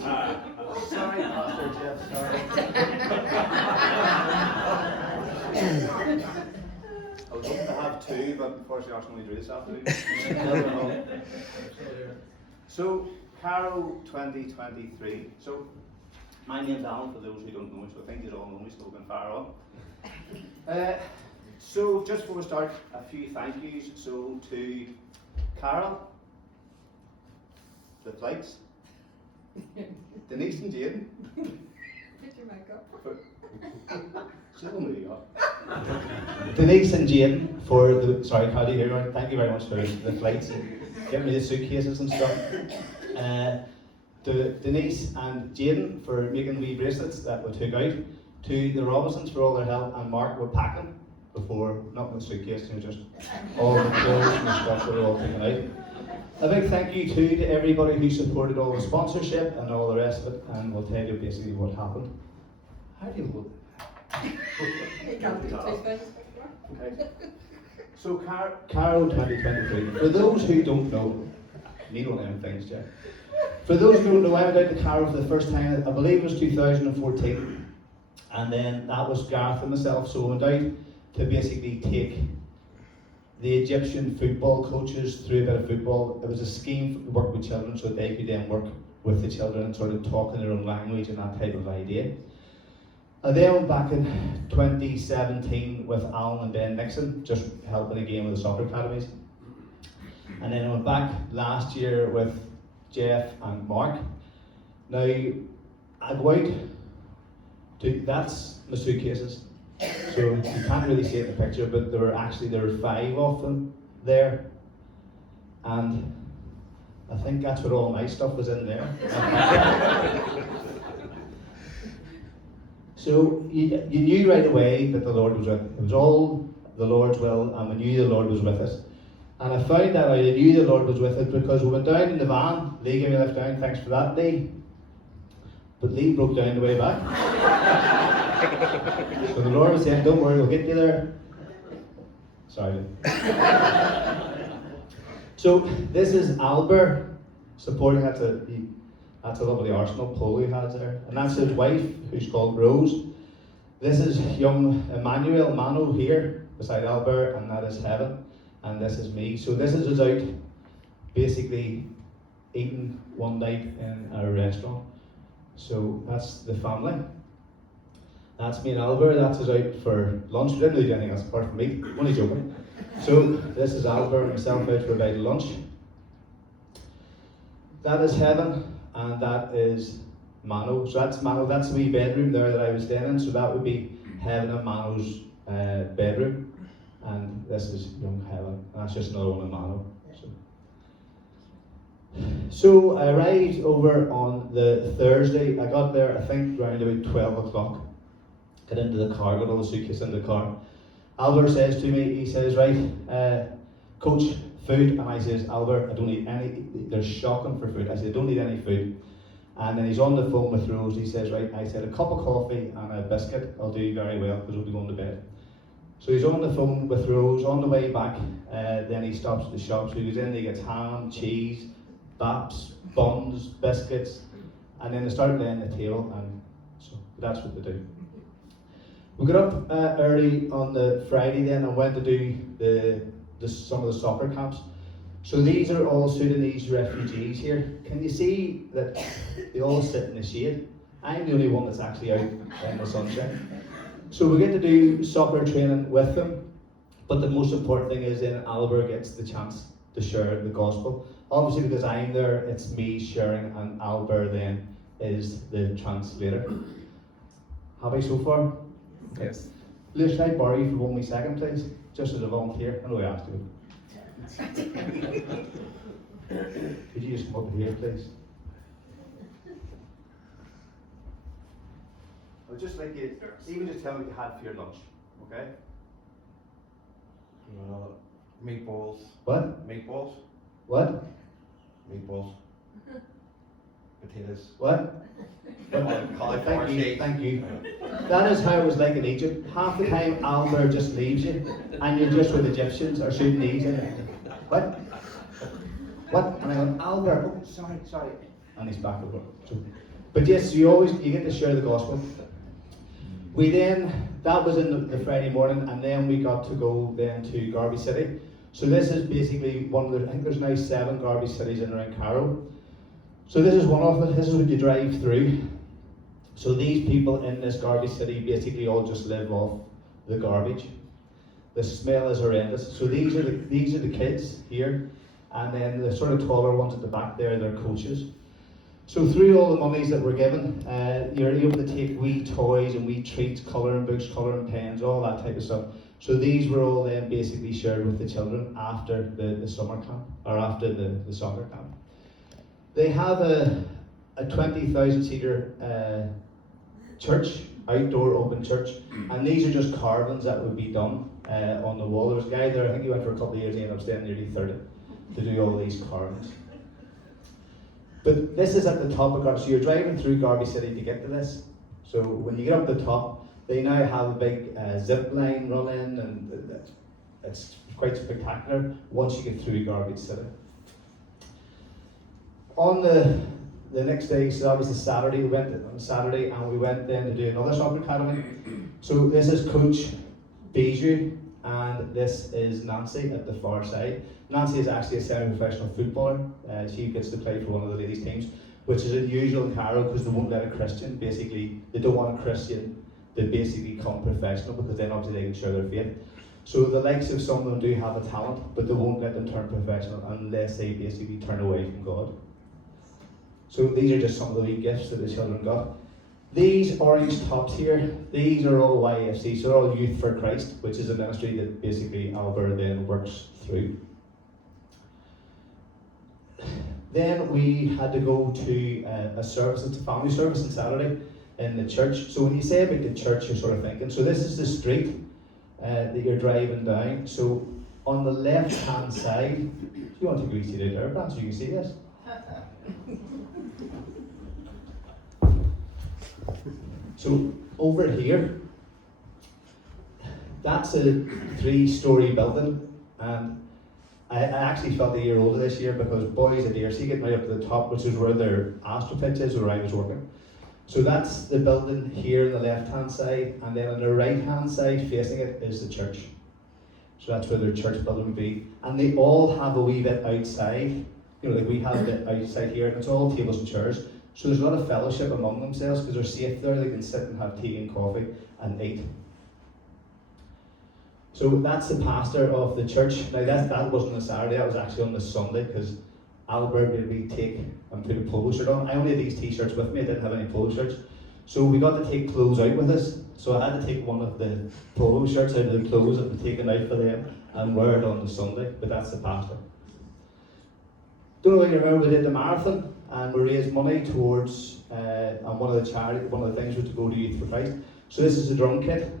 Sorry, Pastor Jeff, sorry. I was hoping to have two, but unfortunately Arsenal only drew this afternoon. So, Cairo 2023. So, my name's Alan, for those who don't know me, so I think you all know me, so we can fire on. So, just before we start, a few thank yous. So, to Carol, the flights, Denise and Jane. Put your mic up. Denise and Jane for the, sorry, Cody here, thank you very much for the flights and getting me the suitcases and stuff. To Denise and Jane for making wee bracelets that we took out. To the Robinsons for all their help, and Mark with packing before, not with suitcases, just all the clothes and stuff that were all taken out. A big thank you too to everybody who supported all the sponsorship and all the rest of it, and we'll tell you basically what happened. How do you hold it? Okay. So Cairo 2023. For those who don't know, need one of them things, Jeff. For those who don't know, I went out to Cairo for the first time, I believe it was 2014. And then that was Gareth and myself, so I went out to basically take the Egyptian football coaches through a bit of football. It was a scheme to work with children so they could then work with the children and sort of talk in their own language and that type of idea. And then I went back in 2017 with Alan and Ben Nixon, just helping again with the soccer academies. And then I went back last year with Jeff and Mark. Now, I go out to, that's my suitcases. So you can't really see it in the picture, but there were 5 of them there. And I think that's where all my stuff was in there. So you knew right away that the Lord was with us. It was all the Lord's will, and we knew the Lord was with us. And I found that out, I knew the Lord was with us because we went down in the van. Lee gave me a lift down, thanks for that, Lee. But Lee broke down the way back. So the Lord was saying, don't worry, we'll get you there. Sorry, Lee. So this is Albert supporting, that's a lovely Arsenal polo he has there. And that's his wife, who's called Rose. This is young Emmanuel Mano here, beside Albert, and that is Heaven. And this is me. So this is us out, basically eating one night in a restaurant. So that's the family. That's me and Albert, that's us out for lunch. We didn't do anything else apart from me, only joking. So this is Albert and myself out for a bite of lunch. That is Heaven. And that is Mano. So that's Mano, that's the wee bedroom there that I was staying in. So that would be Heaven and Mano's bedroom. And this is young Heaven. And that's just another one of Mano. So I arrived over on the Thursday. I got there, I think, around about 12 o'clock. Got into the car, got all the suitcases in the car. Albert says to me, he says, right, coach, food. And I says, Albert, I don't need any, they're shocking for food. I said, I don't need any food. And then he's on the phone with Rose. He says, right, I said, a cup of coffee and a biscuit, I'll do very well because we'll be going to bed. So he's on the phone with Rose. On the way back, then he stops at the shop. So he goes in, he gets ham, cheese, baps, buns, biscuits, and then they start laying the table, and so that's what they do. We got up early on the Friday then and went to do some of the soccer camps. So these are all Sudanese refugees here. Can you see that they all sit in the shade? I'm the only one that's actually out in the sunshine. So we get to do soccer training with them, but the most important thing is then Albert gets the chance to share the gospel. Obviously because I'm there, it's me sharing, and Albert then is the translator. Happy so far? Yes. Liz, should I borrow you for 1 second, please? Just as a volunteer. I know I asked you. Could you just come up here, please? I'd just like you, even just tell me what you had for your lunch, okay? Meatballs. What? Meatballs. What? Meatballs. Potatoes. What? Cauliflower steak. Thank you. That is how it was like in Egypt. Half the time Albert just leaves you, and you're just with Egyptians or Sudanese. What? what? And I went, Albert, oh, sorry. And he's back over. So, but yes, you get to share the gospel. We then, that was in the Friday morning, and then we got to go then to Garvey City. So this is basically one of the, I think there's now 7 Garvey cities in around Cairo. So this is one of them. This is what you drive through. So these people in this Garvey City basically all just live off the garbage. The smell is horrendous. So these are the kids here, and then the sort of taller ones at the back there, they're coaches. So through all the monies that we're given, you're able to take wee toys and wee treats, colouring books, colouring pens, all that type of stuff. So these were all then basically shared with the children after the summer camp, or after the soccer camp. They have a 20,000 seater church, outdoor open church, and these are just carvings that would be done on the wall. There was a guy there, I think he went for a couple of years, he ended up staying nearly 30 to do all these carvings. But this is at the top of Garvey, so you're driving through Garvey City to get to this. So when you get up the top, they now have a big zip line running, and it's quite spectacular once you get through Garvey City. On the next day, so that was the Saturday, we went on Saturday, and we went then to do another soccer academy. So this is Coach Bijou, and this is Nancy at the far side. Nancy is actually a semi-professional footballer. She gets to play for one of the ladies' teams, which is unusual in Cairo because they won't let a Christian, basically, they don't want a Christian to basically become professional, because then obviously they can share their faith. So the likes of some of them do have a talent, but they won't let them turn professional unless they basically turn away from God. So these are just some of the wee gifts that the children got. These orange tops here, these are all YFC, so they're all Youth for Christ, which is a ministry that basically Albert then works through. Then we had to go to a service, it's a family service on Saturday in the church. So when you say about the church, you're sort of thinking, so this is the street that you're driving down. So on the left hand side, do you want to go see the there, Brad, so you can see this? So over here, that's a 3-story building, and I actually felt a year older this year because boys at see getting right up to the top, which is where their astropitch is, where I was working. So that's the building here on the left hand side, and then on the right hand side facing it is the church. So that's where their church building would be. And they all have a wee bit outside, you know, like we have it outside here, and it's all tables and chairs. So there's a lot of fellowship among themselves because they're safe there, they can sit and have tea and coffee and eat. So that's the pastor of the church. Now that wasn't on Saturday, that was actually on the Sunday, because Albert made me take and put a polo shirt on. I only had these t-shirts with me, I didn't have any polo shirts. So we got to take clothes out with us. So I had to take one of the polo shirts out of the clothes that were taken out for them and wear it on the Sunday, but that's the pastor. Don't know if you remember, we did the marathon and we raised money towards, and one of the things was to go to Youth for Christ. So this is a drum kit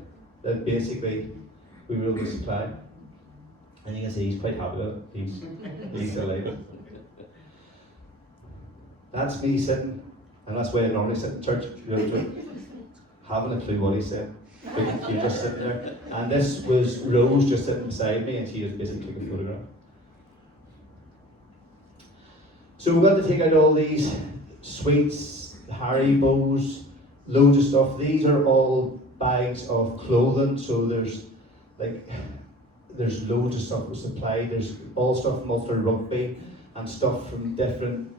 that basically we were able to supply. And you can see he's quite happy with it. He's delighted. That's me sitting, and that's where I normally sit in church, having a clue what he said. You're just sitting there. And this was Rose just sitting beside me, and she just basically took a photograph. So we got to take out all these sweets, Haribo's, loads of stuff. These are all bags of clothing, so there's loads of stuff was supplied. There's all stuff from Ulster Rugby and stuff from different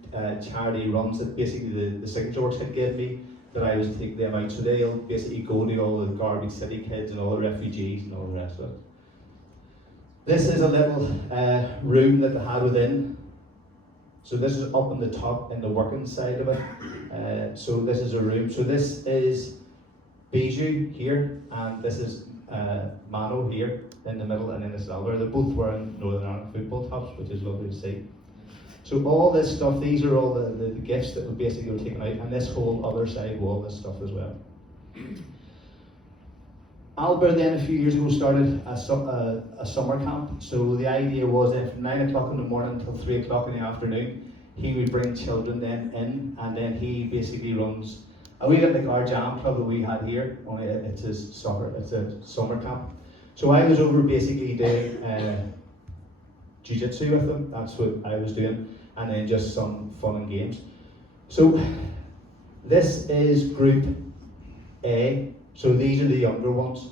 charity runs that basically the Signature Works had given me, that I was taking them out. So they'll basically go to all the Garvey City kids and all the refugees and all the rest of it. This is a little room that they had within. So this is up on the top in the working side of it. So this is a room. So this is Bijou here, and this is Mano here in the middle, and then this is Albert. They're both wearing Northern Ireland football tops, which is lovely to see. So all this stuff, these are all the gifts that were basically taken out, and this whole other side wall, this stuff as well. Albert then a few years ago started a summer camp. So the idea was that from 9 o'clock in the morning until 3 o'clock in the afternoon, he would bring children then in, and then he basically runs a wee bit like our jam club that we had here, only it's a summer camp. So I was over basically doing jiu-jitsu with them, that's what I was doing. and then just some fun and games. So this is Group A, so these are the younger ones.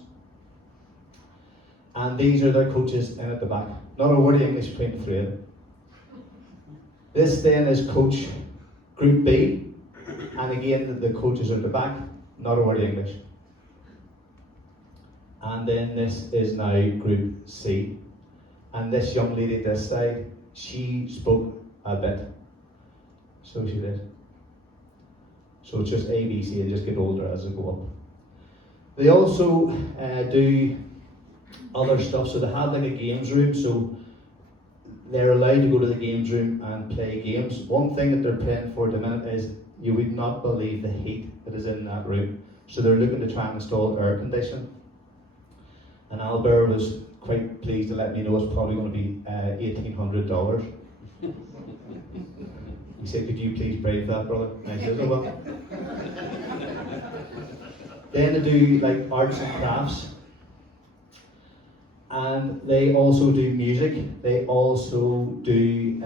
And these are their coaches in at the back. Not a word of English between the three of them. This then is Coach Group B, and again the coaches are at the back, not a word of English. And then this is now Group C. And this young lady at this side, she spoke a bit. So she did. So it's just A, B, C, they just get older as they go up. They also do other stuff, so they have like a games room, so they're allowed to go to the games room and play games. One thing that they're playing for at the minute is, you would not believe the heat that is in that room. So they're looking to try and install air conditioning. And Albert was quite pleased to let me know it's probably going to be $1,800. He said, could you please pray for that, brother? And I said, oh well. Then they do like arts and crafts. And they also do music. They also do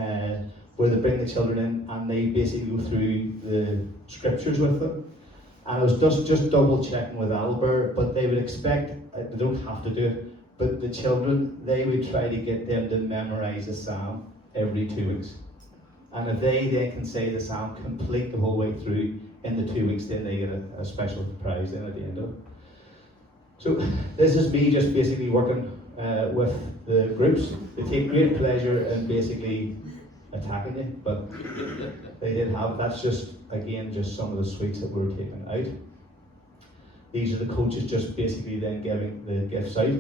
where they bring the children in and they basically go through the scriptures with them. And I was just double checking with Albert, but they would expect, they don't have to do it, but the children, they would try to get them to memorize a psalm every 2 weeks. And if they then can say the psalm complete the whole way through in the 2 weeks, then they get a special prize then at the end of it. So this is me just basically working with the groups. They take great pleasure in basically attacking you, but they did have, that's just, again, just some of the sweets that we were taking out. These are the coaches just basically then giving the gifts out.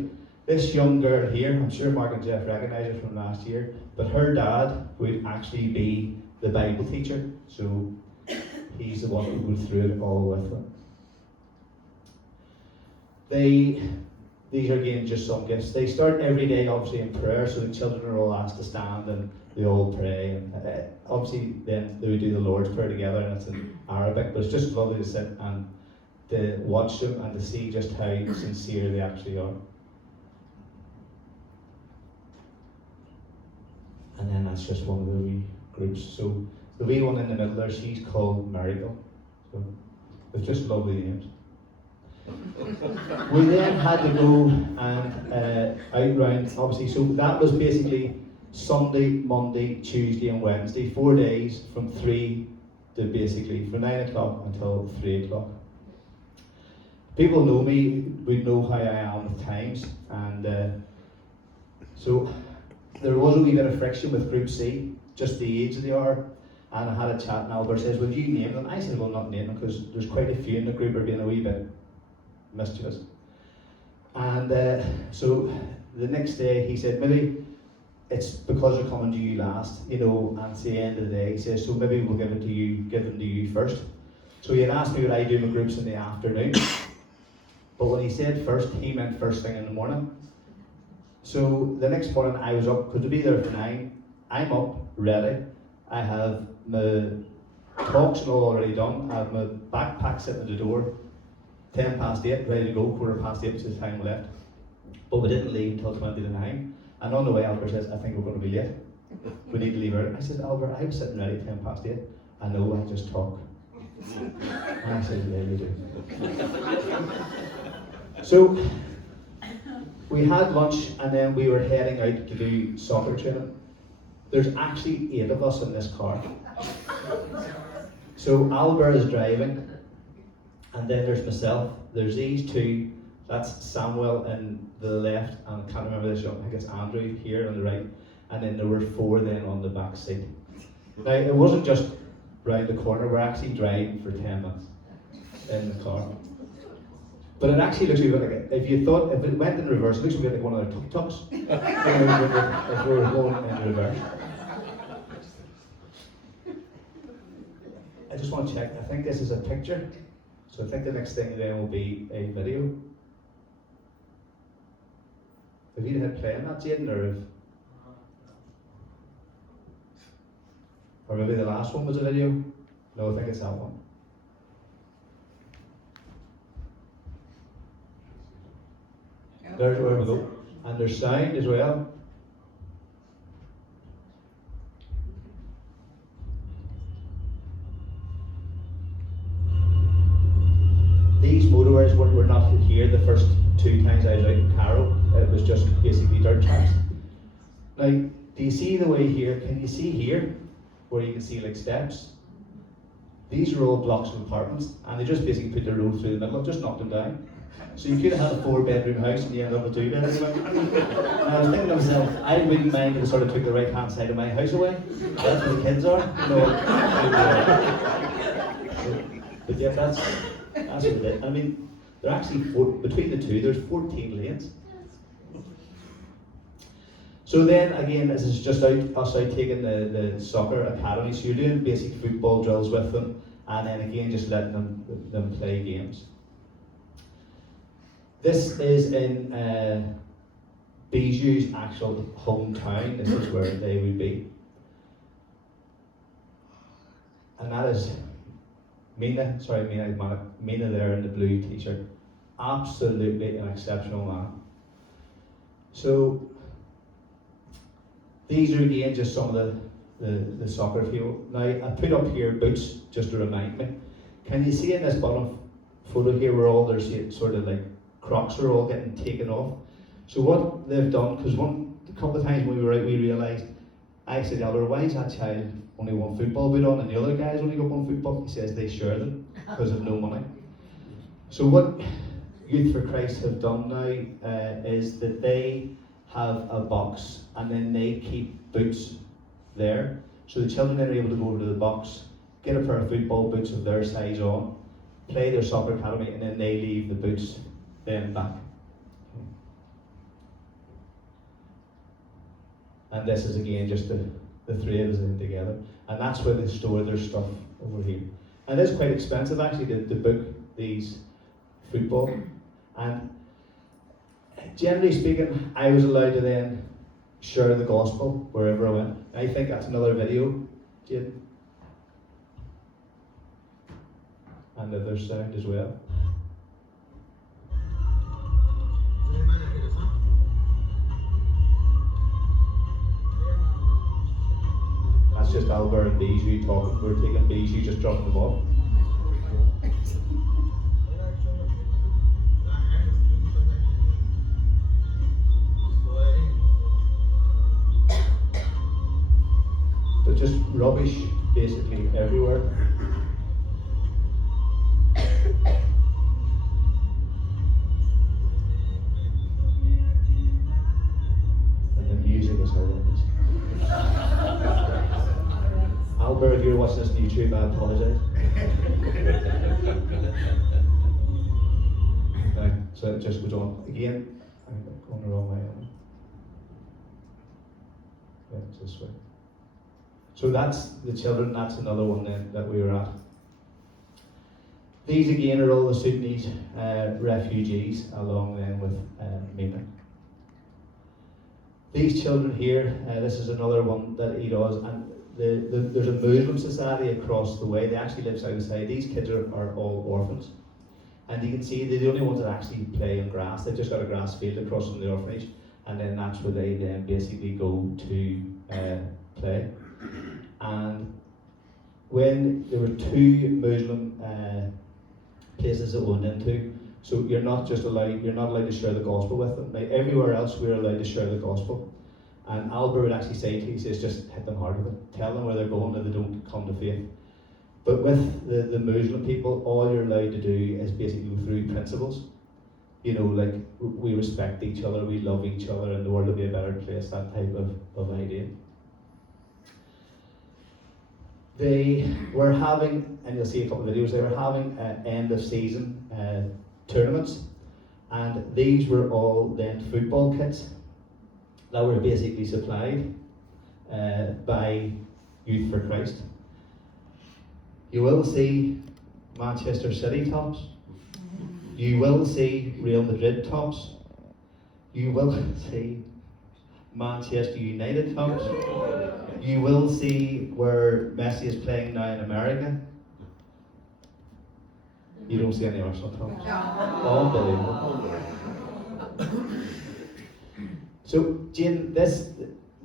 This young girl here, I'm sure Mark and Jeff recognise her from last year, but her dad would actually be the Bible teacher, so he's the one who goes through it all with them. These are again just some gifts. They start every day obviously in prayer, so the children are all asked to stand and they all pray. And obviously then they would do the Lord's Prayer together, and it's in Arabic, but it's just lovely to sit and to watch them and to see just how sincere they actually are. And then that's just one of the wee groups. So the wee one in the middle there, she's called Miracle. So it's just lovely names. We then had to go and out round, obviously, so that was basically Sunday, Monday, Tuesday and Wednesday, 4 days from 3 to basically from 9 o'clock until 3 o'clock. People know me, would know how I am with times, and so there was a wee bit of friction with Group C, just the age they are, and I had a chat and Albert says, will you name them? I said, well, not name them, because there's quite a few in the group are being a wee bit mischievous. And so the next day he said, maybe it's because they're coming to you last, you know, and it's the end of the day. He says, so maybe we'll give them to you first. So he had asked me would I do my groups in the afternoon, but when he said first, he meant first thing in the morning. So the next morning I was up, because to be there for 9, I'm up, ready. I have my talks and all already done. I have my backpack sitting at the door, 10 past 8, ready to go, 8:15 is the time left. But we didn't leave until 20 to 9. And on the way, Albert says, I think we're going to be late. We need to leave early. I said, Albert, I was sitting ready 10 past 8. I know, I just talk. And I said, yeah, you do. So we had lunch and then we were heading out to do soccer training. There's actually 8 of us in this car. So Albert is driving, and then there's myself, there's these two, that's Samuel in the left, and I can't remember this young, I think it's Andrew here on the right, and then there were 4 then on the back seat. Now it wasn't just round the corner, we're actually driving for 10 minutes in the car. But it actually looks a bit like, if you thought, if it went in reverse, it looks a bit like one of their tuk-tuks, if we were going in reverse. I just want to check, I think this is a picture, so I think the next thing then will be a video. Have you had play on that, Jaden, or maybe the last one was a video? No, I think it's that one. There's where we go. And there's sound as well. whereas we're not here the first 2 times I was out in Cairo, it was just basically dirt tracks. Now, do you see the way here? Can you see here where you can see like steps? These are all blocks of apartments, and they just basically put the road through the middle, just knocked them down. So you could have had a 4-bedroom house and you end up with 2 bedroom. And I was thinking to myself, I wouldn't mind if it sort of took the right hand side of my house away. That's where the kids are, you know. But yeah, that's what it is. I mean, they're actually between the two, there's 14 lanes. So then again, this is just us out taking the soccer academy. So you're doing basic football drills with them, and then again just letting them play games. This is in Bijou's actual hometown. This is where they would be. And that is Mina there in the blue t-shirt. Absolutely an exceptional man. So these are again just some of the soccer field. Now I put up here boots just to remind me. Can you see in this bottom photo here where all their sort of like Crocs are all getting taken off? So what they've done, because a couple of times when we were out we realised, I said, Albert, why is that child only one football boot on and the other guys only got one football? He says they share them because of no money. So what Youth for Christ have done now is that they have a box and then they keep boots there. So the children then are able to go over to the box, get a pair of football boots of their size on, play their soccer academy, and then they leave the boots then back. And this is again just the 3 of us in together. And that's where they store their stuff over here. And it's quite expensive actually to book these football. And generally speaking, I was allowed to then share the gospel wherever I went. I think that's another video, Jade. And the other sound as well. That's just Albert and Bijou talking. We're taking Bijou, just dropping them off. But just rubbish basically everywhere. And the music is horrendous. Albert, if you're watching this on YouTube, I apologise. Right, so it just goes on. Again, I'm going the wrong way. Yeah, it's this way. So that's the children, that's another one then that we were at. These again are all the Sudanese refugees along then with Mina. These children here, this is another one that he does, and there's a Muslim society across the way. They actually live side by side. These kids are all orphans. And you can see they're the only ones that actually play in grass. They've just got a grass field across from the orphanage, and then that's where they then basically go to play. And when there were 2 Muslim places that we went into, so you're not allowed to share the gospel with them. Now, everywhere else we're allowed to share the gospel. And Albert would actually say to you, he says, just hit them hard with it. Tell them where they're going if they don't come to faith. But with the Muslim people, all you're allowed to do is basically go through principles. You know, like we respect each other, we love each other, and the world will be a better place, that type of idea. They were having, and you'll see a couple of videos, they were having end of season tournaments, and these were all then football kits that were basically supplied by Youth for Christ. You will see Manchester City tops, you will see Real Madrid tops, you will see Manchester United tops, you will see where Messi is playing now in America. You don't see any Arsenal tops. Unbelievable. So, Jane, this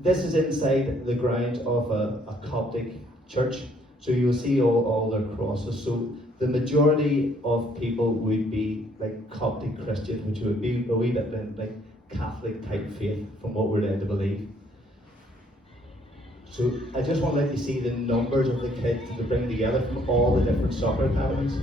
is inside the ground of a Coptic church. So you'll see all their crosses. So the majority of people would be like Coptic Christian, which would be a wee bit like Catholic type faith from what we're led to believe. So I just want to let you see the numbers of the kids that they bring together from all the different soccer academies.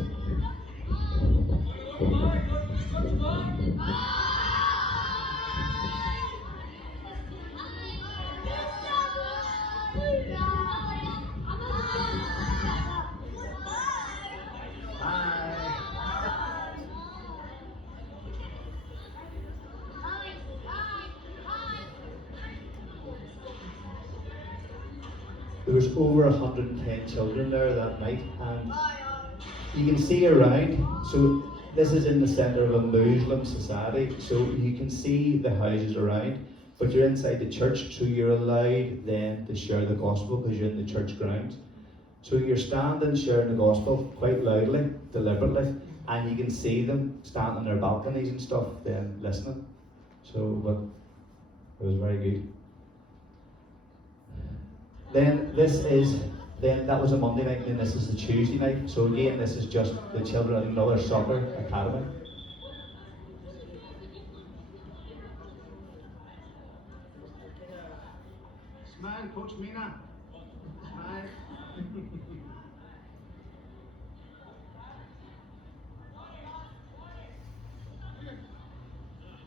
There was over 110 children there that night, and you can see around. So this is in the centre of a Muslim society, so you can see the houses around, but you're inside the church, so you're allowed then to share the gospel because you're in the church grounds. So you're standing sharing the gospel quite loudly, deliberately, and you can see them standing on their balconies and stuff then listening. So, but it was very good. Then that was a Monday night, and this is a Tuesday night. So again, this is just the children at another soccer academy. Smile, Coach Mina. Smile.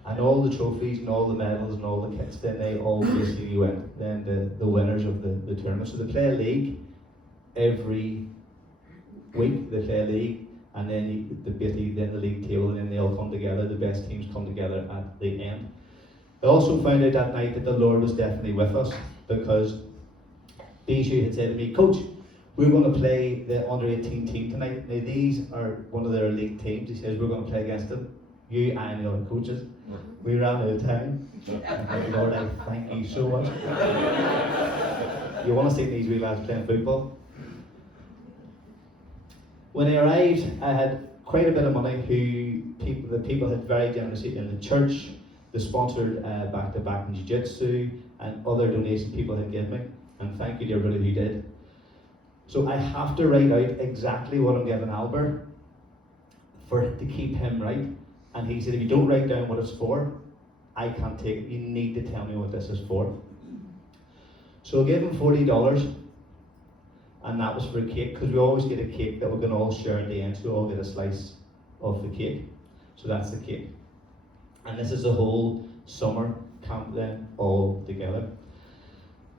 And all the trophies and all the medals and all the kits, then they all basically went then the winners of the tournament. So they play a league every week, they play a league, and then basically then the league table, and then they all come together, the best teams come together at the end. I also found out that night that the Lord was definitely with us, because Bijou had said to me, Coach, we're going to play the under-18 team tonight. Now these are one of their elite teams. He says, we're going to play against them. You and the other coaches. We ran out of time. Lord, I thank you so much. You want to see these wee lads playing football? When I arrived, I had quite a bit of money. The people had very generously in the church. They sponsored back-to-back in jiu-jitsu, and other donations people had given me. And thank you to everybody who did. So I have to write out exactly what I'm giving Albert to keep him right. And he said, if you don't write down what it's for, I can't take it. You need to tell me what this is for. So I gave him $40, and that was for a cake, because we always get a cake that we're going to all share at the end, so we all get a slice of the cake. So that's the cake. And this is the whole summer camp then, all together.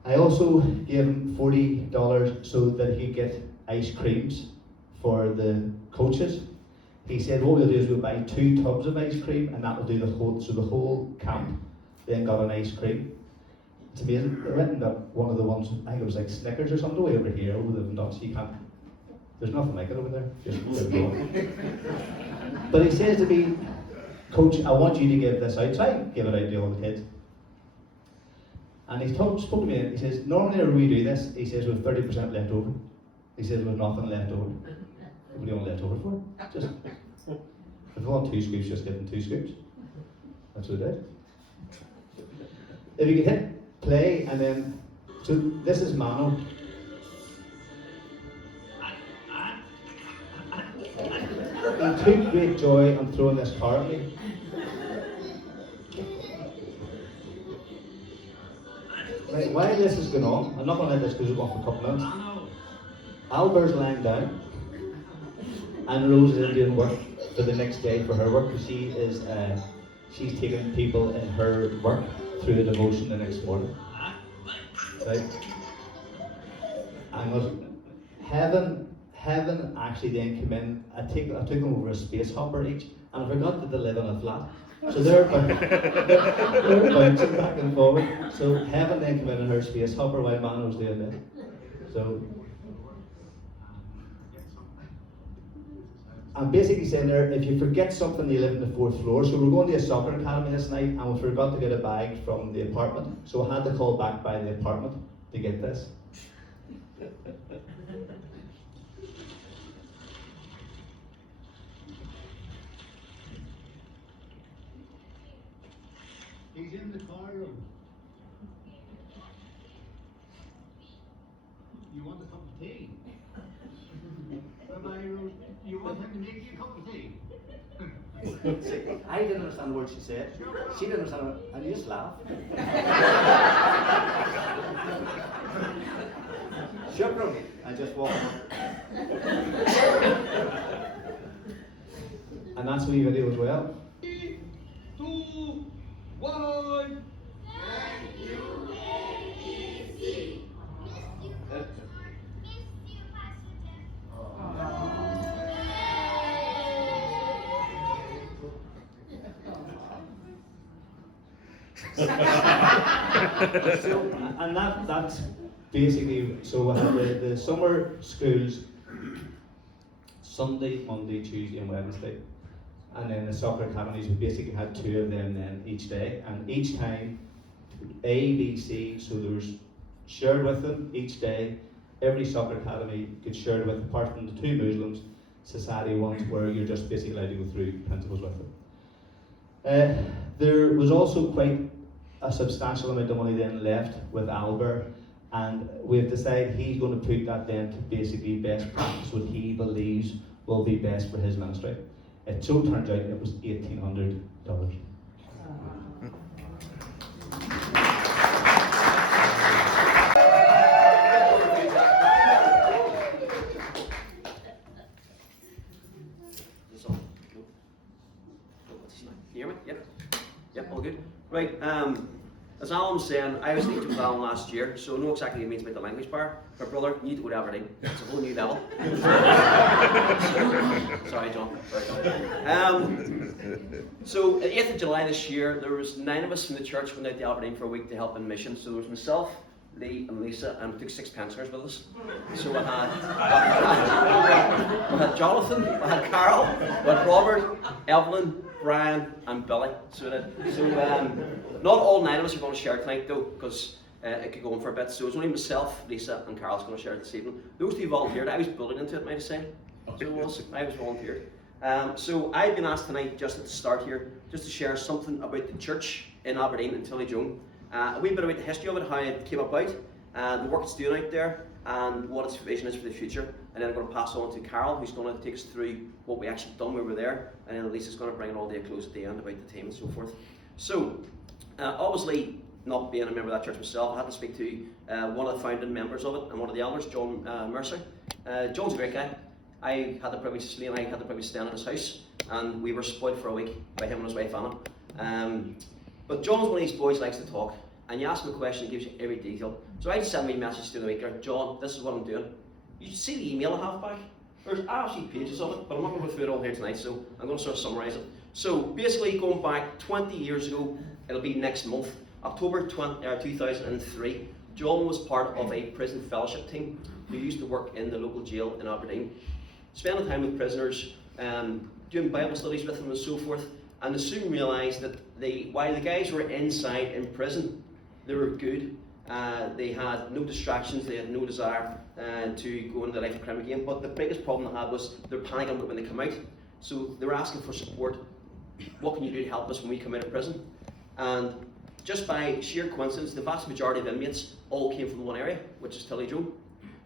I also gave him $40 so that he could get ice creams for the coaches. He said what we'll do is we'll buy 2 tubs of ice cream, and that will do the whole camp then got an ice cream. It's amazing. They went and got one of the ones, I think it was like Snickers or something, way over here, over the nuts. You can't, there's nothing like it over there. Just but he says to me, Coach, I want you to give this out. So I give it out to all the kids. And he spoke to me, and he says, normally when we do this, he says, we have 30% left over. He says, we have nothing left over. What do you want left over for? Just, if you want 2 scoops, just give them 2 scoops. That's what it is. If you could hit play, and then, so this is Mano. He took great joy on throwing this car at me. Right, while this is going on, I'm not going to let this go on for a couple of minutes. Albert's lying down, and Rose is doing work for the next day for her work, because she's taking people in her work through the devotion the next morning. Right? And heaven actually then came in. I took them over a space hopper each, and I forgot that they live on a flat. So they're bouncing back and forward. So heaven then came in her space hopper while man was doing this. So I'm basically saying there, if you forget something, you live in the 4th floor. So we're going to a soccer academy this night, and we forgot to get a bag from the apartment. So I had to call back by the apartment to get this. He's in the car room. You want a cup of tea? See, I didn't understand the words she said. She didn't understand it, and you just laughed. Shukran. I just walked on. And that's wee video as well. 3, 2, 1. And that's basically, so we had the summer schools Sunday, Monday, Tuesday and Wednesday. And then the soccer academies, we basically had 2 of them then each day. And each time, A, B, C, so there was shared with them each day. Every soccer academy gets shared with, apart from the 2 Muslims, society ones where you're just basically allowed to go through principles with them. There was also quite a substantial amount of money then left with Albert, and we've decided he's going to put that then to basically best practice what he believes will be best for his ministry. It so turns out it was $1,800. Can you hear me? Yep. Yep, all good. Right, as Alan was saying, I was leaving with Alan last year, so I know exactly what it means about the language bar. But brother, you need to go to Aberdeen. It's a whole new level. Sorry, John. So, the 8th of July this year, there was 9 of us from the church went out to Aberdeen for a week to help in mission. So there was myself, Lee and Lisa, and we took 6 pensioners with us. So we had Jonathan, we had Carol, we had Robert, Evelyn, Brian and Billy. So not all 9 of us are going to share tonight though, because it could go on for a bit. So it's only myself, Lisa and Carol's going to share it this evening. Those 2 volunteered. I was bullied into it, might I say. So I was volunteered. So I've been asked tonight, just at the start here, just to share something about the church in Aberdeen and Tillyjohn. A wee bit about the history of it, how it came about, the work it's doing out there, and what its vision is for the future. And then I'm going to pass on to Carol, who's going to take us through what we actually done when we were there. And then Lisa's going to bring it all to a close at the end about the team and so forth. So, obviously, not being a member of that church myself, I had to speak to one of the founding members of it and one of the elders, John Mercer. John's a great guy. I had the privilege, Lee and I had the privilege of staying in his house, and we were spoiled for a week by him and his wife Anna. But John's one of these boys who likes to talk, and you ask him a question, he gives you every detail. So I just sent me a message through the week, John, this is what I'm doing. You should see the email I have back. There's actually pages of it, but I'm not going to go through it all here tonight, so I'm going to sort of summarise it. So basically, going back 20 years ago, it'll be next month, October 2003, John was part of a prison fellowship team who used to work in the local jail in Aberdeen, spending time with prisoners, doing Bible studies with them and so forth, and they soon realised that while the guys were inside in prison, they were good. They had no distractions, they had no desire to go into the life of crime again, but the biggest problem they had was they're panicking when they come out. So they were asking for support. What can you do to help us when we come out of prison? And just by sheer coincidence, the vast majority of inmates all came from one area, which is Tillyjohn.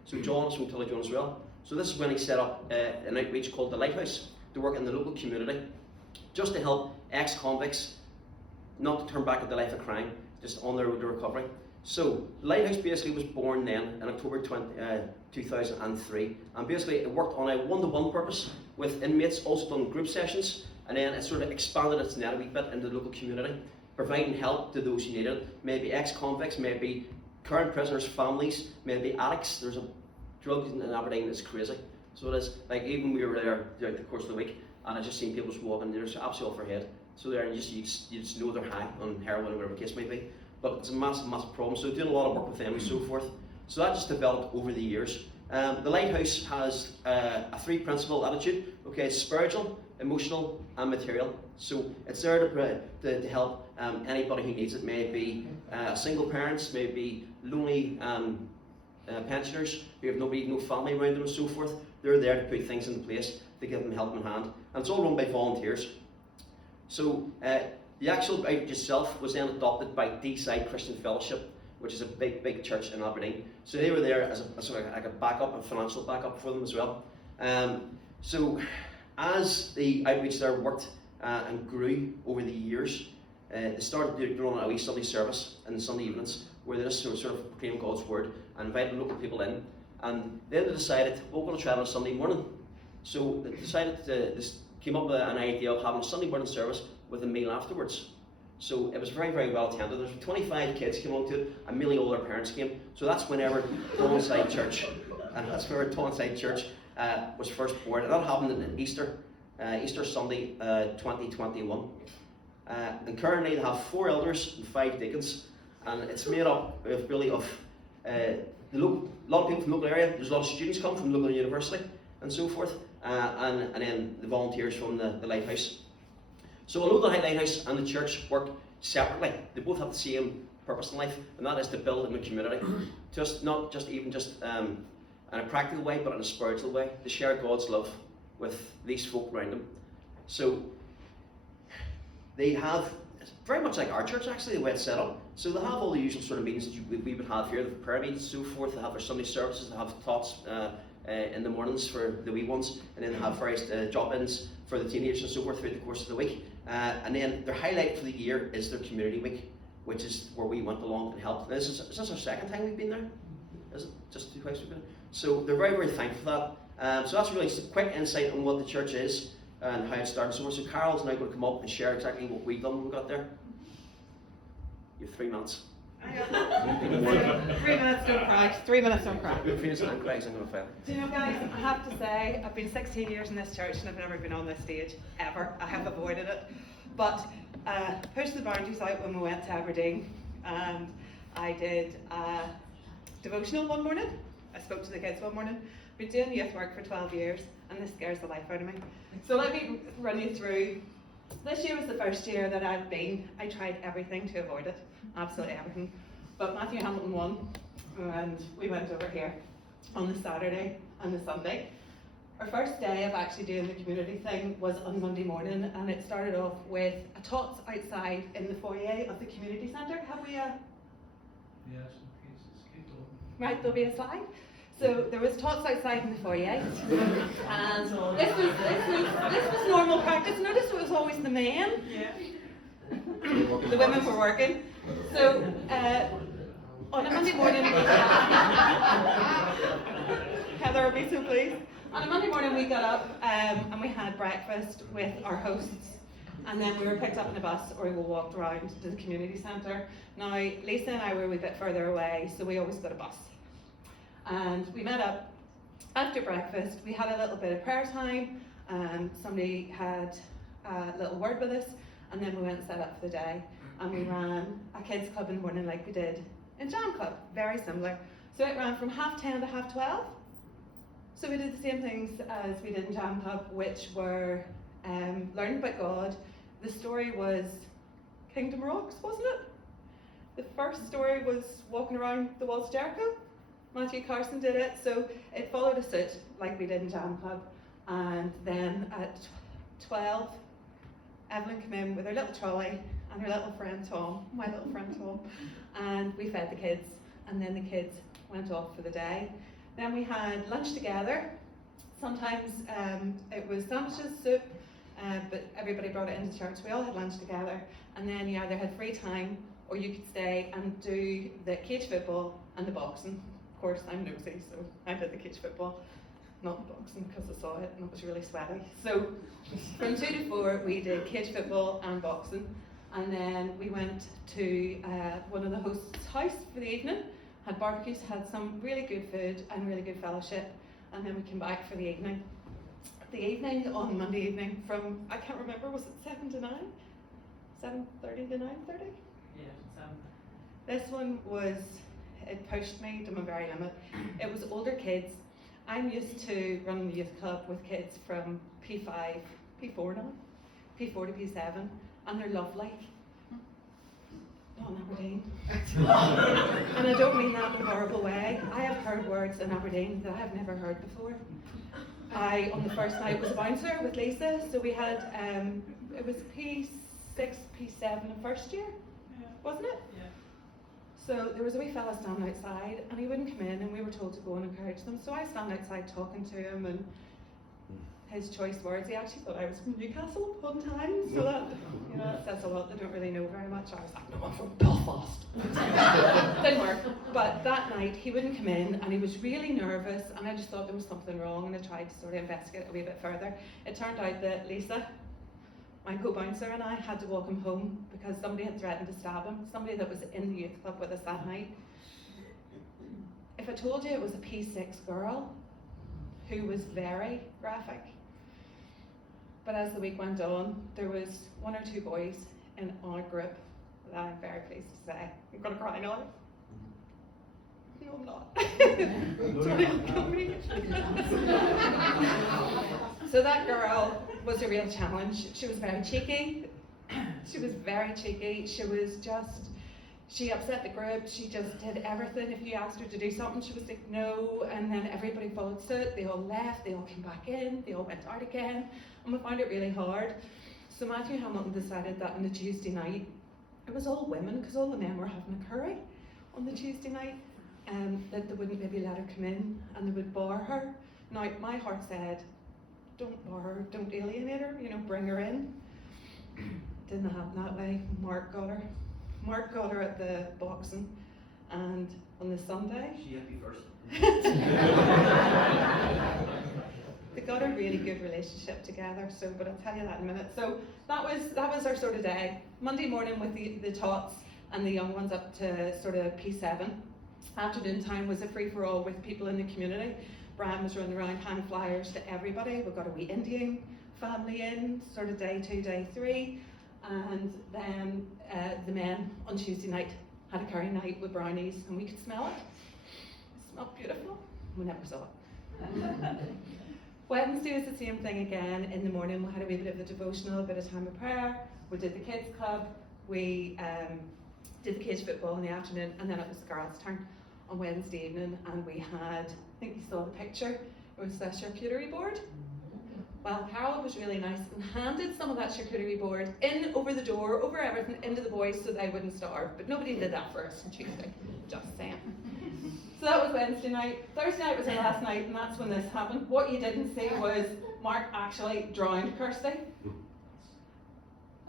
So John is from Tillyjohn as well. So this is when he set up an outreach called the Lighthouse to work in the local community, just to help ex-convicts not to turn back into the life of crime, just on their road to recovery. So, Lighthouse basically was born then in October 2003, and basically it worked on a one-to-one purpose with inmates, also done group sessions, and then it sort of expanded its net a wee bit into the local community, providing help to those who needed it, maybe ex-convicts, maybe current prisoners' families, maybe addicts. There's a drugs in Aberdeen that's crazy. So it is, like even we were there throughout the course of the week, and I just seen people just walking, they're just absolutely off their head. So there, and you just know they're high on heroin or whatever the case may be. But it's a massive, massive problem. So doing a lot of work with them and so forth. So that just developed over the years. The Lighthouse has a 3-principle attitude. Okay, it's spiritual, emotional, and material. So it's there to help anybody who needs it. Maybe single parents, maybe lonely pensioners who have nobody, no family around them and so forth. They're there to put things into place to give them help in hand. And it's all run by volunteers. So the actual outreach itself was then adopted by Deeside Christian Fellowship, which is a big, big church in Aberdeen. So they were there as a sort of like a backup, a financial backup for them as well. So as the outreach there worked, and grew over the years. They started doing a wee Sunday service in Sunday evenings where they just sort of proclaim God's word and invited local people in. And then they decided, well, we're going to try it on a Sunday morning. So they decided to came up with an idea of having a Sunday morning service with a meal afterwards. So it was very, very well attended. There was 25 kids came along to it, and nearly all their parents came. So that's whenever Tonside Church, was first born. And that happened in Easter Sunday 2021. And currently they have 4 elders and 5 deacons, and it's made up of really of a lot of people from the local area. There's a lot of students come from the local university and so forth, and then the volunteers from the lighthouse. So although the lighthouse and the church work separately, they both have the same purpose in life, and that is to build in the community. Not just in a practical way, but in a spiritual way, to share God's love with these folk around them. So they have, it's very much like our church actually, the way it's set up. So they have all the usual sort of meetings that we would have here, the prayer meetings and so forth. They have their Sunday services, they have thoughts in the mornings for the wee ones, and then they have various drop-ins for the teenagers and so forth throughout the course of the week. And then their highlight for the year is their community week, which is where we went along and helped. Is this our second time we've been there? Is it just 2 weeks we've been? So they're very, very thankful for that. So that's really a quick insight on what the church is and how it started. So Carol's now going to come up and share exactly what we've done when we got there. You have 3 minutes. 3 minutes, don't cry. 3 minutes, don't cry. Good for you, I'm crying, I'm going to fail. Do you know, guys, I have to say, I've been 16 years in this church and I've never been on this stage, ever. I have avoided it. But pushed the boundaries out when we went to Aberdeen, and I did a devotional one morning. I spoke to the kids one morning. Been doing youth work for 12 years, and this scares the life out of me. So let me run you through. This year was the first year that I'd been. I tried everything to avoid it, absolutely everything. But Matthew Hamilton won, and we went over here on the Saturday and the Sunday. Our first day of actually doing the community thing was on Monday morning, and it started off with a tots outside in the foyer of the community centre. Have we a... Yes, keep going. Right, there'll be a slide. So there was tots outside in the foyer, and this was normal practice. Notice it was always the men. Yeah. The women were working. So on a Monday morning, Heather will be so pleased. On a Monday morning we got up and we had breakfast with our hosts, and then we were picked up in a bus or we walked around to the community centre. Now Lisa and I were a wee bit further away, so we always got a bus. And we met up after breakfast. We had a little bit of prayer time, and somebody had a little word with us, and then we went and set up for the day. And we ran a kids club in the morning like we did in Jam Club, very similar. So it ran from 10:30 to 12:30. So we did the same things as we did in Jam Club, which were learning about God. The story was Kingdom Rocks, wasn't it? The first story was walking around the walls of Jericho. Matthew Carson did it, so it followed a suit like we did in Jam Club. And then at 12, Evelyn came in with her little trolley and her little friend Tom, my little friend Tom, and we fed the kids, and then the kids went off for the day. Then we had lunch together. Sometimes it was sandwiches, soup, but everybody brought it into church. We all had lunch together, and then you either had free time or you could stay and do the cage football and the boxing. Of course, I'm nosy, so I did the cage football, not the boxing, because I saw it and it was really sweaty. So from 2 to 4, we did cage football and boxing, and then we went to one of the hosts' house for the evening, had barbecues, had some really good food and really good fellowship, and then we came back for the evening. The evening on Monday evening from, I can't remember, was it 7 to 9? 7:30 to 9:30? Yeah, 7. This one was, it pushed me to my very limit. It was older kids. I'm used to running the youth club with kids from P5, P4 now, P4 to P7, and they're lovely. Not in Aberdeen. And I don't mean that in a horrible way. I have heard words in Aberdeen that I have never heard before. I, on the first night, was a bouncer with Lisa, so we had, it was P6, P7 in first year, wasn't it? Yeah. So there was a wee fella standing outside, and he wouldn't come in, and we were told to go and encourage them. So I stand outside talking to him, and his choice words. He actually thought I was from Newcastle one time, so that, you know, that says a lot. They don't really know very much. I was like, no, I'm from Belfast. Didn't work. But that night he wouldn't come in, and he was really nervous, and I just thought there was something wrong, and I tried to sort of investigate a wee bit further. It turned out that Lisa, my co-bouncer, and I had to walk him home because somebody had threatened to stab him, somebody that was in the youth club with us that night. If I told you it was a P6 girl who was very graphic. But as the week went on, there was 1 or 2 boys in our group that I'm very pleased to say. I'm going to cry now. No, I'm not. Johnny, look at me. So that girl was a real challenge. She was very cheeky. She was very cheeky. She upset the group. She just did everything. If you asked her to do something, she was like, no. And then everybody followed suit. They all left. They all came back in. They all went out again. And we found it really hard. So Matthew Hamilton decided that on the Tuesday night, it was all women, because all the men were having a curry on the Tuesday night, that they wouldn't maybe let her come in, and they would bar her. Now, my heart said, don't bar her, don't alienate her, you know, bring her in. Didn't happen that way. Mark got her. Mark got her at the boxing, and on the Sunday, She had me first. they got a really good relationship together. So, but I'll tell you that in a minute. So that was our sort of day. Monday morning with the tots and the young ones up to sort of P7. Afternoon time was a free for all with people in the community. Brian was running around handing flyers to everybody. We got a wee Indian family in, sort of day 2, day 3. And then the men on Tuesday night had a curry night with brownies, and we could smell it. It smelled beautiful. We never saw it. Wednesday was the same thing again. In the morning we had a wee bit of a devotional, a bit of time of prayer. We did the kids club. We did the cage football in the afternoon, and then it was the girls' turn on Wednesday evening, and we had, I think you saw the picture, it was the charcuterie board. Well, Carol was really nice and handed some of that charcuterie board in over the door, over everything, into the boys so they wouldn't starve. But nobody did that for us on Tuesday, just saying. So that was Wednesday night. Thursday night was our last night, and that's when this happened. What you didn't see was Mark actually drowned Kirsty.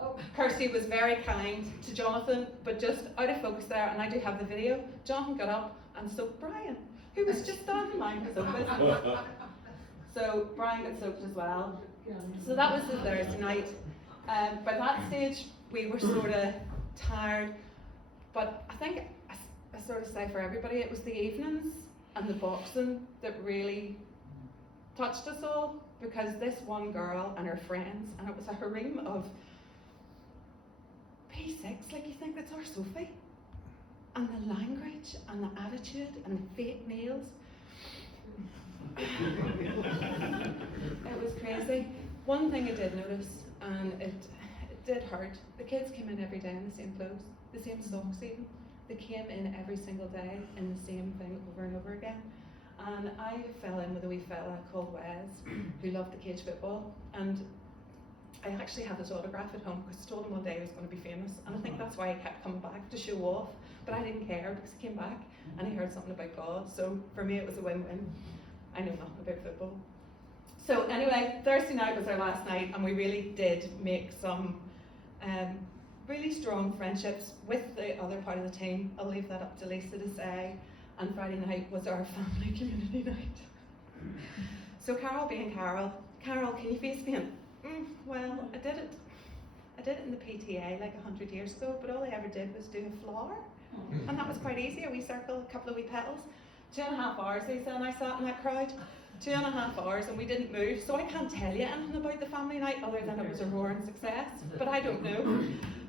Oh, Kirsty was very kind to Jonathan, but just out of focus there, and I do have the video. Jonathan got up and soaked Brian, who was just standing lying his own business. So Brian got soaked as well. So that was the Thursday night. By that stage, we were sort of tired, but I think I sort of say for everybody, it was the evenings and the boxing that really touched us all, because this one girl and her friends, and it was a harem of P6, like you think that's our Sophie, and the language and the attitude and the fake nails. It was crazy. One thing I did notice, and it did hurt, the kids came in every day in the same clothes, the same socks even. They came in every single day in the same thing over and over again. And I fell in with a wee fella called Wes, who loved the cage football. And I actually have his autograph at home because I told him one day he was going to be famous. And I think that's why he kept coming back, to show off. But I didn't care because he came back and he heard something about God. So for me it was a win-win. I know nothing about football. So anyway, Thursday night was our last night, and we really did make some really strong friendships with the other part of the team. I'll leave that up to Lisa to say. And Friday night was our family community night. So Carol being Carol, can you face paint? Well, I did it in the PTA like 100 years ago, but all I ever did was do a flower. And that was quite easy, a wee circle, a couple of wee petals. 2.5 hours, Lisa and I sat in that crowd. 2.5 hours, and we didn't move, so I can't tell you anything about the family night other than it was a roaring success. But I don't know,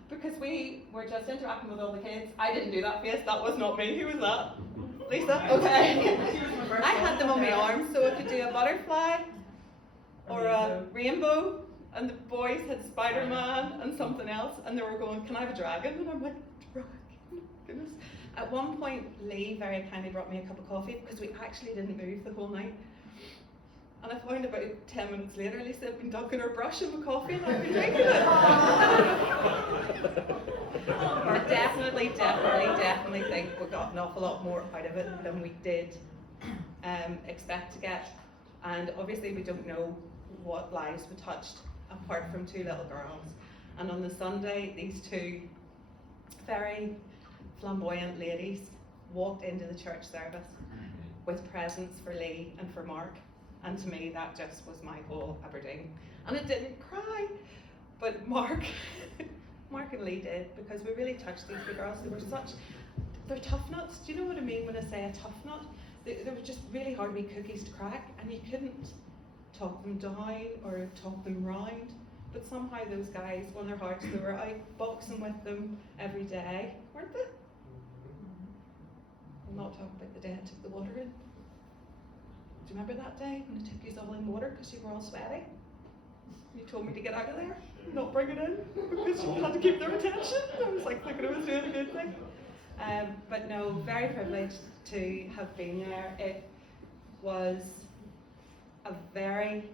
because we were just interacting with all the kids. I didn't do that face, that was not me. Who was that? Lisa? Okay. I had them on my arm, so I could do a butterfly or a rainbow, and the boys had Spider-Man and something else, and they were going, can I have a dragon? And I'm like, dragon? Goodness. At one point, Lee very kindly brought me a cup of coffee because we actually didn't move the whole night. And I found about 10 minutes later, Lisa had been dunking her brush in my coffee and I'd been drinking it. I definitely think we got an awful lot more out of it than we did expect to get. And obviously we don't know what lives we touched, apart from two little girls. And on the Sunday, these two very flamboyant ladies walked into the church service with presents for Lee and for Mark. And to me, that just was my whole Aberdeen. And it didn't cry, but Mark and Lee did, because we really touched these two girls. They're tough nuts. Do you know what I mean when I say a tough nut? They were just really hard wee cookies to crack, and you couldn't talk them down or talk them round. But somehow those guys won their hearts. They were out boxing with them every day, weren't they? We'll not talk about the day I took the water in. Do you remember that day when I took you all in water because you were all sweaty? You told me to get out of there, not bring it in, because you had to keep their attention. I was like thinking I was doing a good thing. But no, very privileged to have been there. It was a very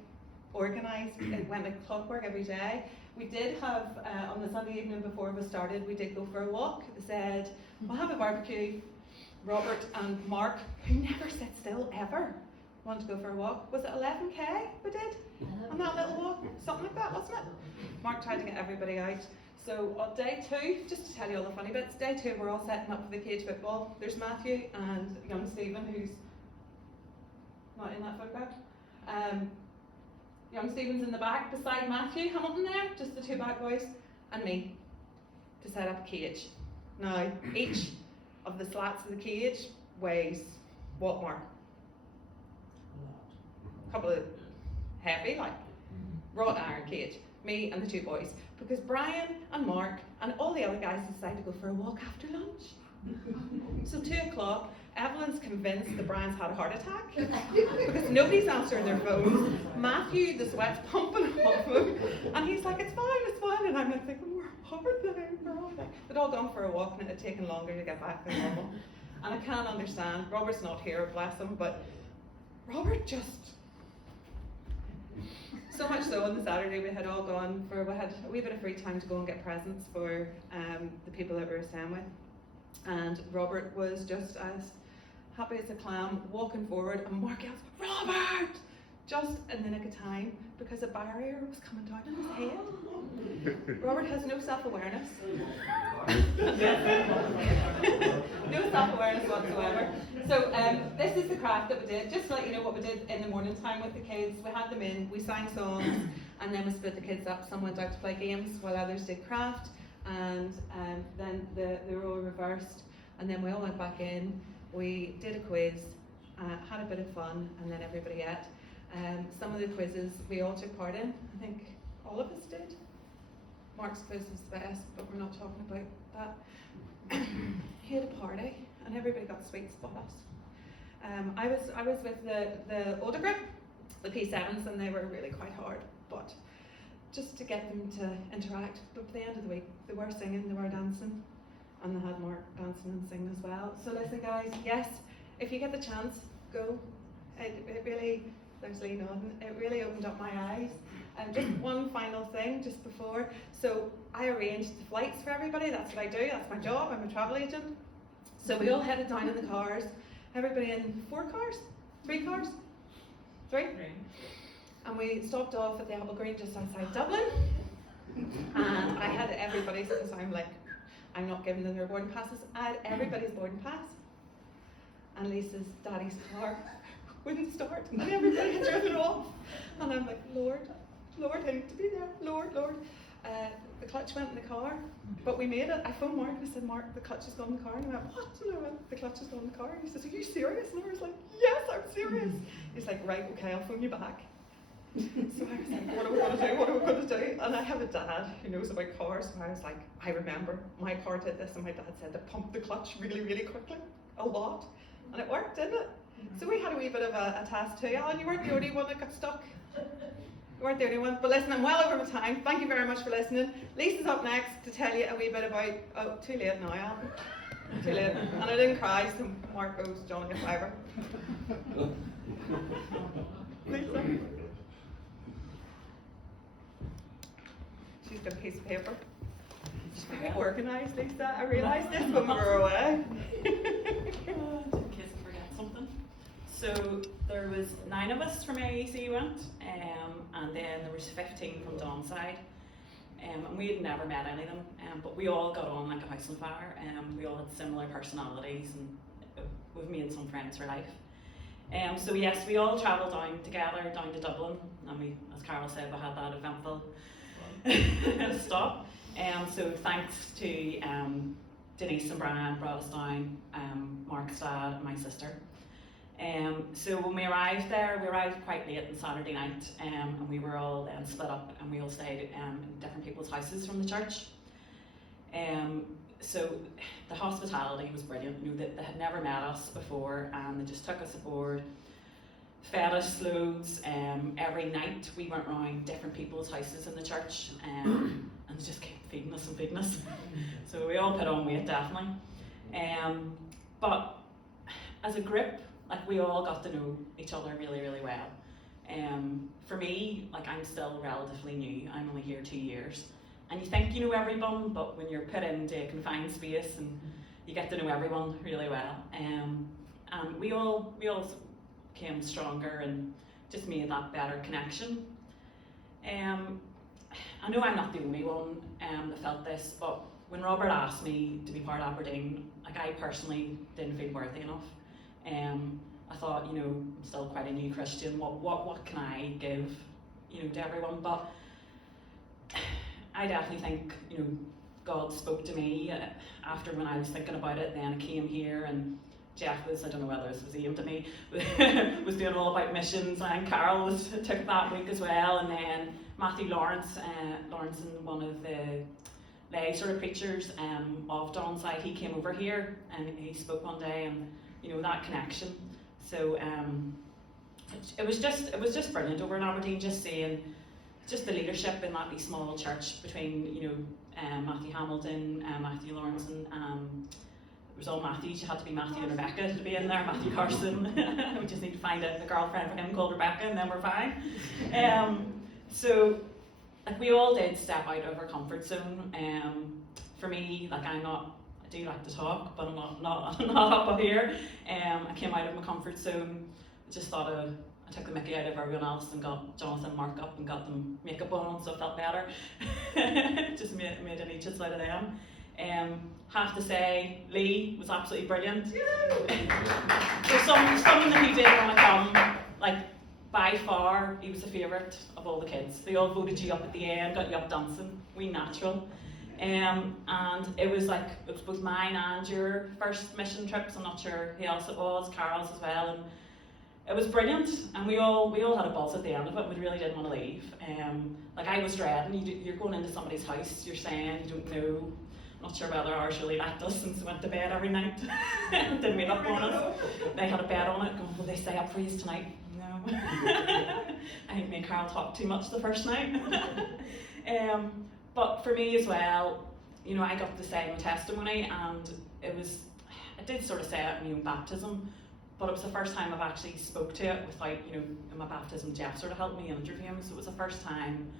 organised, it went like clockwork every day. We did have, on the Sunday evening before we started, we did go for a walk. They said, we'll have a barbecue. Robert and Mark, who never sit still ever, wanted to go for a walk. Was it 11k we did on that little walk? Something like that, wasn't it? Mark tried to get everybody out. So on day 2, just to tell you all the funny bits, day 2 we're all setting up for the cage football. There's Matthew and young Stephen, who's not in that photograph. Young Stephen's in the back beside Matthew Hamilton there, just the 2 back boys, and me, to set up a cage. Now, each of the slats of the cage weighs what, Mark? A couple of heavy, like, wrought iron cage. Me and the 2 boys. Because Brian and Mark and all the other guys decided to go for a walk after lunch. So 2 o'clock, Evelyn's convinced that Brian's had a heart attack because nobody's answering their phones. Matthew, the sweat's pumping off him, and he's like, it's fine. And I'm like thinking, we're all there. They'd all gone for a walk, and it had taken longer to get back than normal. And I can't understand. Robert's not here, bless him, but Robert just. So much so on the Saturday we had a wee bit of free time to go and get presents for the people that we were staying with. And Robert was just as happy as a clam, walking forward, and Mark yells, Robert! Just in the nick of time, because a barrier was coming down on his head. Robert has no self-awareness. No self-awareness whatsoever. So this is the craft that we did. Just to let you know what we did in the morning time with the kids. We had them in, we sang songs, and then we split the kids up. Some went out to play games while others did craft, and then the role reversed, and then we all went back in. We did a quiz, had a bit of fun, and then everybody ate. Some of the quizzes we all took part in. I think all of us did. Mark's quiz was the best, but we're not talking about that. He had a party, and everybody got sweets but us. I was with the older group, the P7s, and they were really quite hard, but just to get them to interact. But at the end of the week, they were singing, they were dancing, and they had Mark dancing and singing as well. So listen, guys, yes, if you get the chance, go. It really, there's Lee nodding, it really opened up my eyes. And just one final thing, just before. So I arranged the flights for everybody. That's what I do. That's my job. I'm a travel agent. So we all headed down in the cars. Everybody in 4 cars? 3 cars? 3? And we stopped off at the Apple Green just outside Dublin. And I had everybody's, because I'm not giving them their boarding passes. I had everybody's boarding pass. And Lisa's daddy's car wouldn't start. And everybody had driven off. And I'm like, Lord, I need to be there. Lord. The clutch went in the car, but we made it. I phoned Mark and I said, Mark, the clutch has gone in the car. And he went, what? And I went, the clutch has gone in the car. And he says, are you serious? And I was like, yes, I'm serious. He's like, right, okay, I'll phone you back. So I was like, what are we going to do? And I have a dad who knows about cars, so I was like, I remember my car did this, and my dad said to pump the clutch really, really quickly, a lot. And it worked, didn't it? So we had a wee bit of a task too. Alan, you weren't the only one that got stuck. You weren't the only one. But listen, I'm well over my time. Thank you very much for listening. Lisa's up next to tell you a wee bit about, oh, too late now, Alan. Too late. And I didn't cry, so Mark owes Johnny a fiver. Lisa. She's got a piece of paper. She's very organised, Lisa. I realised this when we were away. In case I forget something. So there was 9 of us from AEC went, and then there was 15 from Donside. And we had never met any of them, but we all got on like a house on fire. We all had similar personalities, and we've made some friends for life. So yes, we all travelled down together, down to Dublin, and we, as Carol said, we had that eventful stop. So thanks to Denise and Brian brought us down, Mark's dad and my sister. So when we arrived there, we arrived quite late on Saturday night, and we were all then split up, and we all stayed in different people's houses from the church. So the hospitality was brilliant. You know, they had never met us before, and they just took us aboard, fed us loads. Every night we went round different people's houses in the church, and they just kept feeding us and feeding us. So we all put on weight, definitely. But as a group, like, we all got to know each other really, really well. For me, like, I'm still relatively new. I'm only here 2 years. And you think you know everyone, but when you're put into a confined space, and you get to know everyone really well. And we all came stronger and just made that better connection. I know I'm not the only one that felt this, but when Robert asked me to be part of Aberdeen, like, I personally didn't feel worthy enough. I thought, you know, I'm still quite a new Christian. What can I give, you know, to everyone? But I definitely think, you know, God spoke to me after, when I was thinking about it. Then I came here, and Jeff was, I don't know whether this was aimed at me, was doing all about missions, and Carol took that week as well, and then Matthew Lawrence, one of the lay sort of preachers of Donside, he came over here and he spoke one day, and you know, that connection. So it was just brilliant over in Aberdeen, just seeing just the leadership in that wee small church between, you know, Matthew Hamilton, Matthew Lawrence, and it was all Matthews. You had to be Matthew and Rebecca to be in there. Matthew Carson. We just need to find a girlfriend for him called Rebecca, and then we're fine. So like, we all did step out of our comfort zone. For me, like, I do like to talk, but I'm not up here. I came out of my comfort zone. I just thought I took the mickey out of everyone else and got Jonathan and Mark up and got them makeup on, so it felt better. Just made an each out of them. Have to say, Lee was absolutely brilliant. So someone that he did want to come, like, by far, he was the favourite of all the kids. They all voted you up at the end, got you up dancing, wee natural. And it was both mine and your first mission trips. I'm not sure who else it was, Carol's as well. And it was brilliant, and we all had a buzz at the end of it. We really didn't want to leave. Like, I was dreading. You're going into somebody's house. You're saying you don't know. I'm not sure whether ours really liked us, since we went to bed every night. Didn't wait up on us. They had a bed on it. Going, will they stay up for you tonight? No. I think me and Carol talked too much the first night. But for me as well, you know, I got to say my testimony, and I did sort of say it in my own baptism, but it was the first time I've actually spoke to it without, you know, in my baptism, Jeff sort of helped me interview me, so it was the first time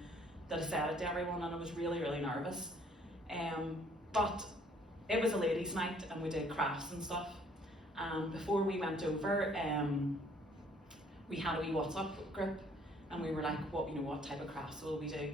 that I said it to everyone, and I was really, really nervous. But it was a ladies' night, and we did crafts and stuff, and before we went over, we had a wee WhatsApp group, and we were like, what type of crafts will we do?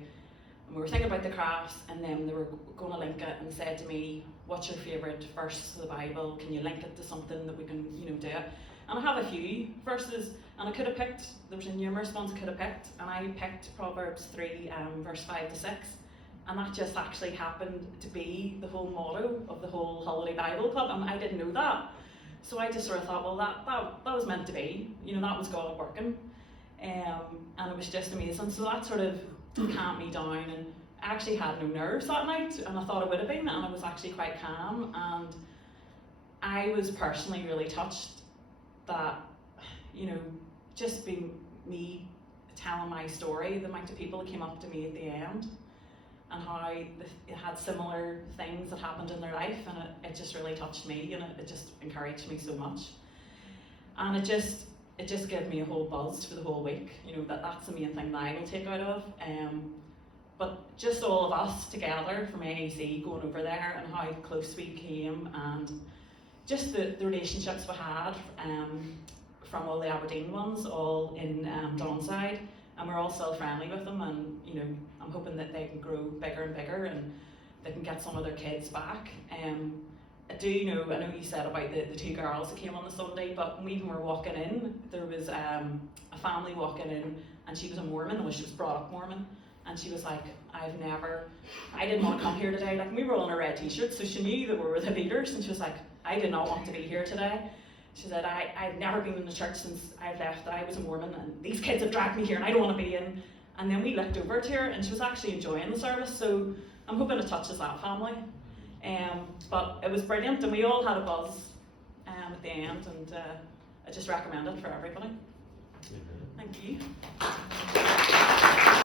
And we were thinking about the crafts, and then they were going to link it, and said to me, what's your favourite verse of the Bible? Can you link it to something that we can, you know, do it? And I have a few verses, and I could have picked, there was numerous ones I could have picked, and I picked Proverbs 3, verse 5 to 6, and that just actually happened to be the whole motto of the whole Holiday Bible Club, and I didn't know that. So I just sort of thought, well, that was meant to be, you know, that was God working, and it was just amazing. So that sort of calmed me down, and I actually had no nerves that night, and I thought it would have been, and I was actually quite calm, and I was personally really touched that, you know, just being me telling my story, the amount of people that came up to me at the end, and how it had similar things that happened in their life, and it just really touched me, and it just encouraged me so much, and it just gave me a whole buzz for the whole week. You know, that's the main thing that I will take out of. But just all of us together from AEC going over there, and how close we came, and just the relationships we had from all the Aberdeen ones, all in Donside, and we're all still friendly with them. And you know, I'm hoping that they can grow bigger and bigger, and they can get some of their kids back. I know you said about the two girls that came on the Sunday, but when we were walking in, there was a family walking in, and she was a Mormon, and she was brought up Mormon, and she was like, I didn't want to come here today. Like, we were all in our red t-shirts, so she knew that we were the leaders, and she was like, I did not want to be here today. She said, I've never been in the church since I've left. I was a Mormon, and these kids have dragged me here, and I don't want to be in. And then we looked over to her, and she was actually enjoying the service, so I'm hoping it touches that family. But it was brilliant, and we all had a buzz at the end, and I just recommend it for everybody. Thank you.